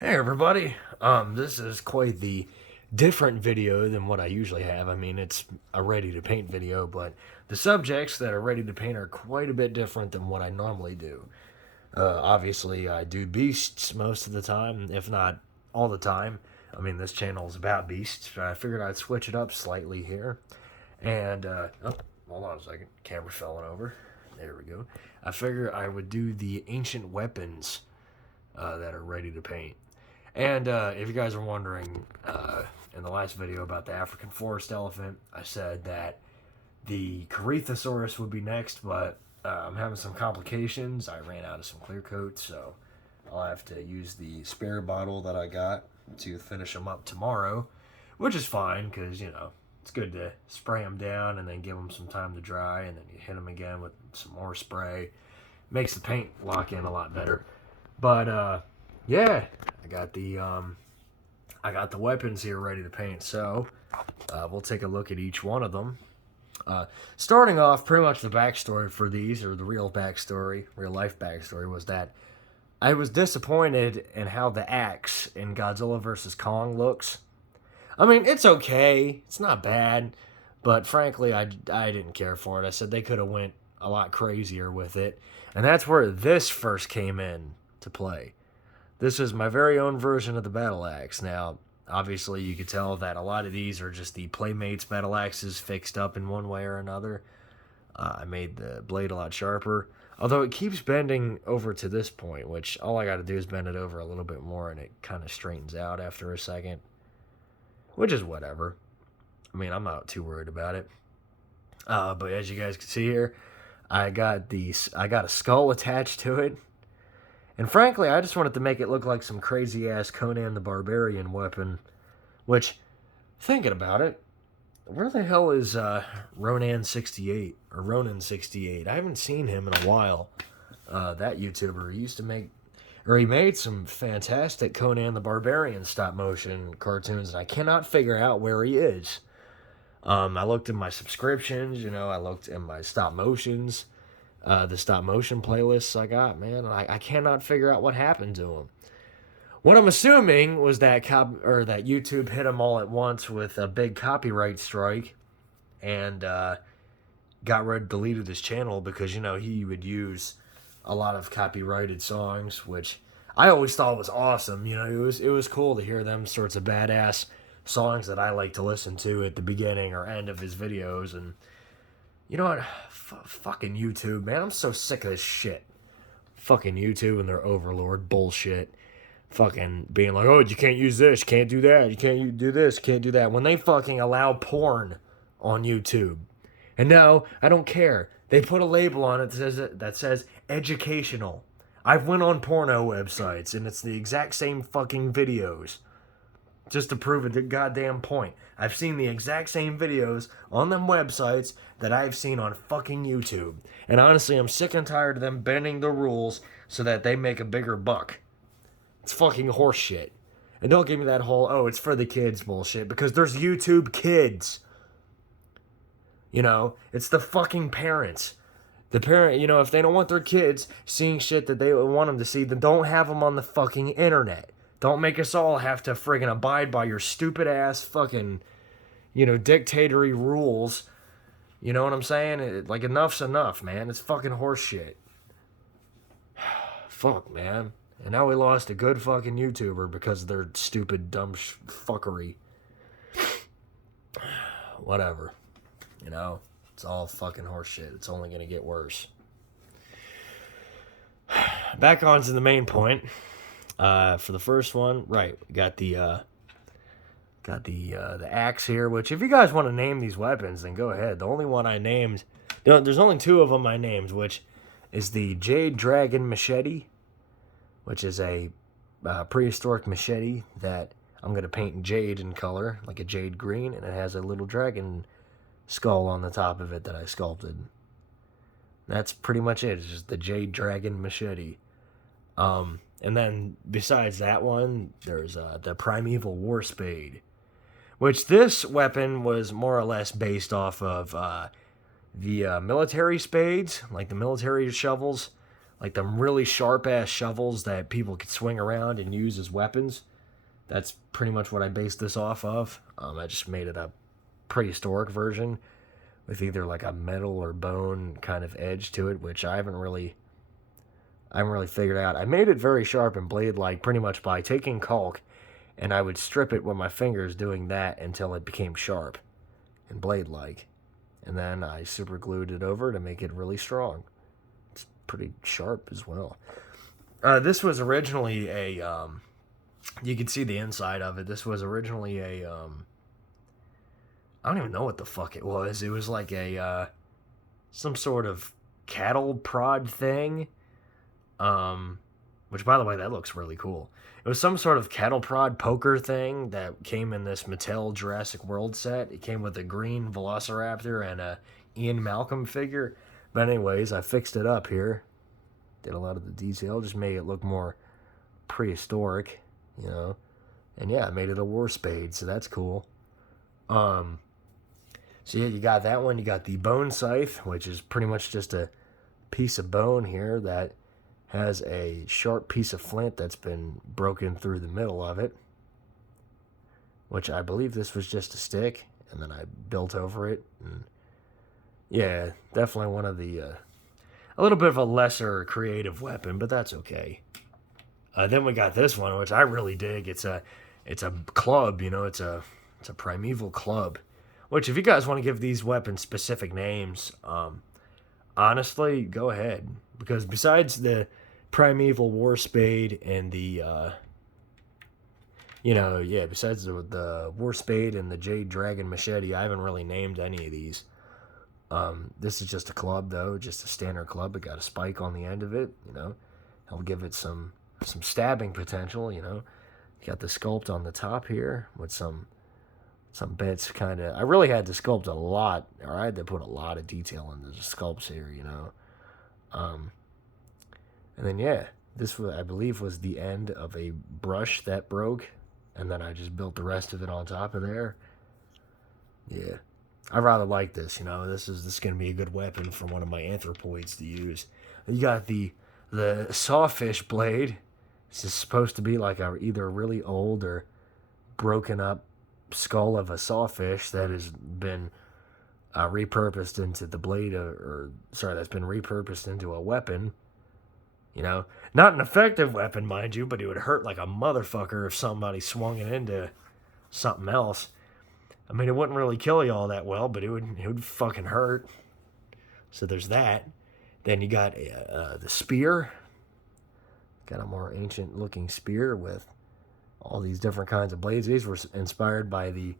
Hey everybody, this is quite the different video than what I usually have. I mean, it's a ready to paint video, but the subjects that are ready to paint are quite a bit different than what I normally do. Obviously, I do beasts most of the time, if not all the time. I mean, this channel is about beasts, but I figured I'd switch it up slightly here. And, oh, hold on a second, camera falling over. There we go. I figure I would do the ancient weapons that are ready to paint. And if you guys are wondering, in the last video about the African forest elephant, I said that the Corythosaurus would be next, but I'm having some complications. I ran out of some clear coat, so I'll have to use the spare bottle that I got to finish them up tomorrow, which is fine because, it's good to spray them down and then give them some time to dry, and then you hit them again with some more spray. Makes the paint lock in a lot better. But yeah, I got the weapons here ready to paint. So we'll take a look at each one of them. Starting off, pretty much the backstory for these, or the real backstory, real life backstory, was that I was disappointed in how the axe in Godzilla vs. Kong looks. I mean, it's okay, it's not bad, but frankly, I didn't care for it. I said they could have went a lot crazier with it, and that's where this first came in to play. This is my very own version of the battle axe. Now, obviously, you could tell that a lot of these are just the Playmates battle axes fixed up in one way or another. I made the blade a lot sharper, although it keeps bending over to this point, which all I got to do is bend it over a little bit more and it kind of straightens out after a second, which is whatever. I mean, I'm not too worried about it. But as you guys can see here, I got a skull attached to it. And frankly, I just wanted to make it look like some crazy ass Conan the Barbarian weapon. Which, thinking about it, where the hell is Ronan 68 or Ronan 68? I haven't seen him in a while. That YouTuber, he used to make, or he made some fantastic Conan the Barbarian stop motion cartoons, and I cannot figure out where he is. I looked in my subscriptions, I looked in my stop motions, the stop motion playlists I got, man, and I cannot figure out what happened to him. What I'm assuming was that that YouTube hit him all at once with a big copyright strike, and deleted his channel because he would use a lot of copyrighted songs, which I always thought was awesome. It was cool to hear them sorts of badass songs that I like to listen to at the beginning or end of his videos. And you know what? Fucking YouTube, man. I'm so sick of this shit. Fucking YouTube and their overlord bullshit. Fucking being like, oh, you can't use this, you can't do that, you can't do this, you can't do that. When they fucking allow porn on YouTube. And no, I don't care. They put a label on it that says educational. I've went on porno websites and it's the exact same fucking videos. Just to prove a goddamn point. I've seen the exact same videos on them websites that I've seen on fucking YouTube. And honestly, I'm sick and tired of them bending the rules so that they make a bigger buck. It's fucking horseshit. And don't give me that whole, oh, it's for the kids bullshit, because there's YouTube kids. It's the fucking parents. The parent, if they don't want their kids seeing shit that they want them to see, then don't have them on the fucking internet. Don't make us all have to friggin' abide by your stupid ass fucking, dictatory rules. You know what I'm saying? Like, enough's enough, man. It's fucking horseshit. Fuck, man. And now we lost a good fucking YouTuber because of their stupid, dumb fuckery. Whatever. It's all fucking horseshit. It's only gonna get worse. Back on to the main point. For the first one, right, we got the axe here, which if you guys want to name these weapons, then go ahead. The only one I named, there's only two of them I named, which is the Jade Dragon Machete, which is a prehistoric machete that I'm going to paint jade in color, like a jade green, and it has a little dragon skull on the top of it that I sculpted. That's pretty much it. It's just the Jade Dragon Machete. And then besides that one, there's the Primeval War Spade, which this weapon was more or less based off of the military spades, like the military shovels, like them really sharp ass shovels that people could swing around and use as weapons. That's pretty much what I based this off of. I just made it a prehistoric version with either like a metal or bone kind of edge to it, which I haven't really figured out. I made it very sharp and blade-like pretty much by taking caulk, and I would strip it with my fingers doing that until it became sharp and blade-like. And then I super glued it over to make it really strong. It's pretty sharp as well. This was originally a, you can see the inside of it. This was originally a, I don't even know what the fuck it was. It was like a, some sort of cattle prod thing. Which, by the way, that looks really cool. It was some sort of cattle prod poker thing that came in this Mattel Jurassic World set. It came with a green Velociraptor and a Ian Malcolm figure. But anyways, I fixed it up here. Did a lot of the detail. Just made it look more prehistoric, you know. And yeah, I made it a war spade, so that's cool. So yeah, you got that one. You got the bone scythe, which is pretty much just a piece of bone here that has a sharp piece of flint that's been broken through the middle of it, which I believe this was just a stick, and then I built over it. And yeah, definitely one of the, a little bit of a lesser creative weapon, but that's okay. Then we got this one, which I really dig. It's a club, you know, it's a primeval club, which if you guys want to give these weapons specific names, honestly, go ahead. Because besides the primeval war spade and the, besides the war spade and the jade dragon machete, I haven't really named any of these. This is just a club, though, just a standard club. It got a spike on the end of it, you know. I'll give it some stabbing potential, you know. Got the sculpt on the top here with some bits kind of. I really had to sculpt a lot, or I had to put a lot of detail into the sculpts here, you know. And then yeah, this was, I believe, was the end of a brush that broke, and then I just built the rest of it on top of there. Yeah, I rather like this, you know. This is gonna be a good weapon for one of my anthropoids to use. You got the sawfish blade. This is supposed to be like either a really old or broken up skull of a sawfish that has been repurposed into the blade, that's been repurposed into a weapon. You know, not an effective weapon, mind you, but it would hurt like a motherfucker if somebody swung it into something else. I mean, it wouldn't really kill you all that well, but it would fucking hurt. So there's that. Then you got the spear. Got a more ancient looking spear with all these different kinds of blades. These were inspired by the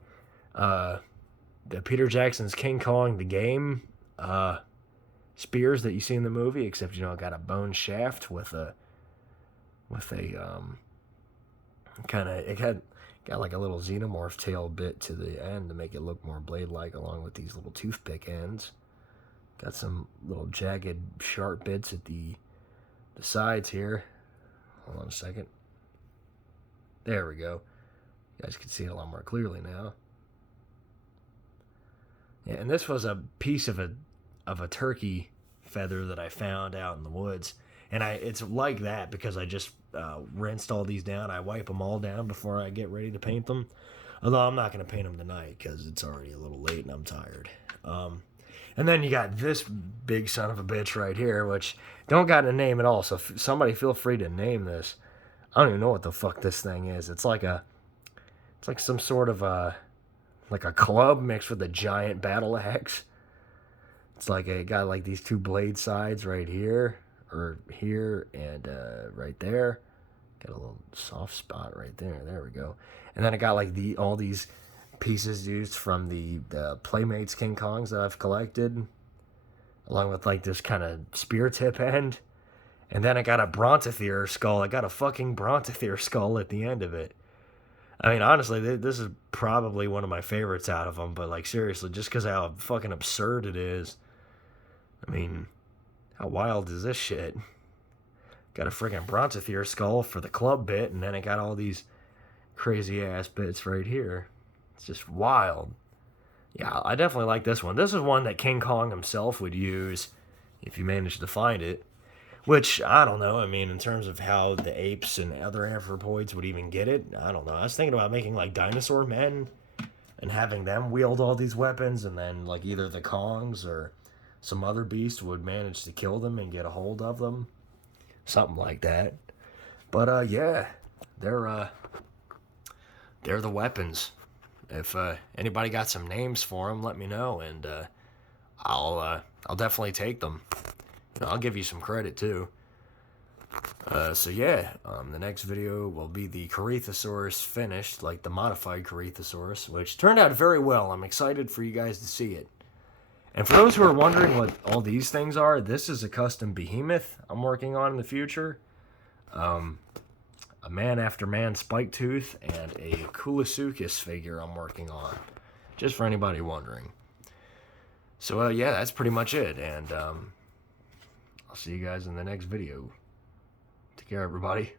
Peter Jackson's King Kong the Game spears that you see in the movie, except, you know, it got a bone shaft with a kind of, it got like a little xenomorph tail bit to the end to make it look more blade-like, along with these little toothpick ends. Got some little jagged, sharp bits at the sides here. Hold on a second. There we go. You guys can see it a lot more clearly now. Yeah, and this was a piece of a turkey feather that I found out in the woods. And it's like that because I just rinsed all these down. I wipe them all down before I get ready to paint them. Although I'm not going to paint them tonight because it's already a little late and I'm tired. And then you got this big son of a bitch right here, which don't got a name at all. So somebody feel free to name this. I don't even know what the fuck this thing is. It's like some sort of like a club mixed with a giant battle axe. It's like it got like these two blade sides right here, or here, and right there. Got a little soft spot right there. There we go. And then it got like all these pieces used from the Playmates King Kongs that I've collected, along with like this kind of spear tip end. And then I got a Brontothir skull. I got a fucking Brontothir skull at the end of it. I mean, honestly, this is probably one of my favorites out of them. But, like, seriously, just because of how fucking absurd it is. I mean, how wild is this shit? Got a freaking Brontothir skull for the club bit, and then it got all these crazy-ass bits right here. It's just wild. Yeah, I definitely like this one. This is one that King Kong himself would use if you managed to find it. Which, I don't know. I mean, in terms of how the apes and other anthropoids would even get it, I don't know. I was thinking about making, like, dinosaur men and having them wield all these weapons, and then, like, either the Kongs or some other beast would manage to kill them and get a hold of them. Something like that. But, yeah. They're the weapons. If anybody got some names for them, let me know, and I'll definitely take them. I'll give you some credit too. So yeah, the next video will be the Corythosaurus finished, like the modified Corythosaurus, which turned out very well. I'm excited for you guys to see it. And for those who are wondering what all these things are, this is a custom behemoth I'm working on in the future. A man after man spike tooth and a Kulisukis figure I'm working on, just for anybody wondering. So yeah, that's pretty much it, and I'll see you guys in the next video. Take care, everybody.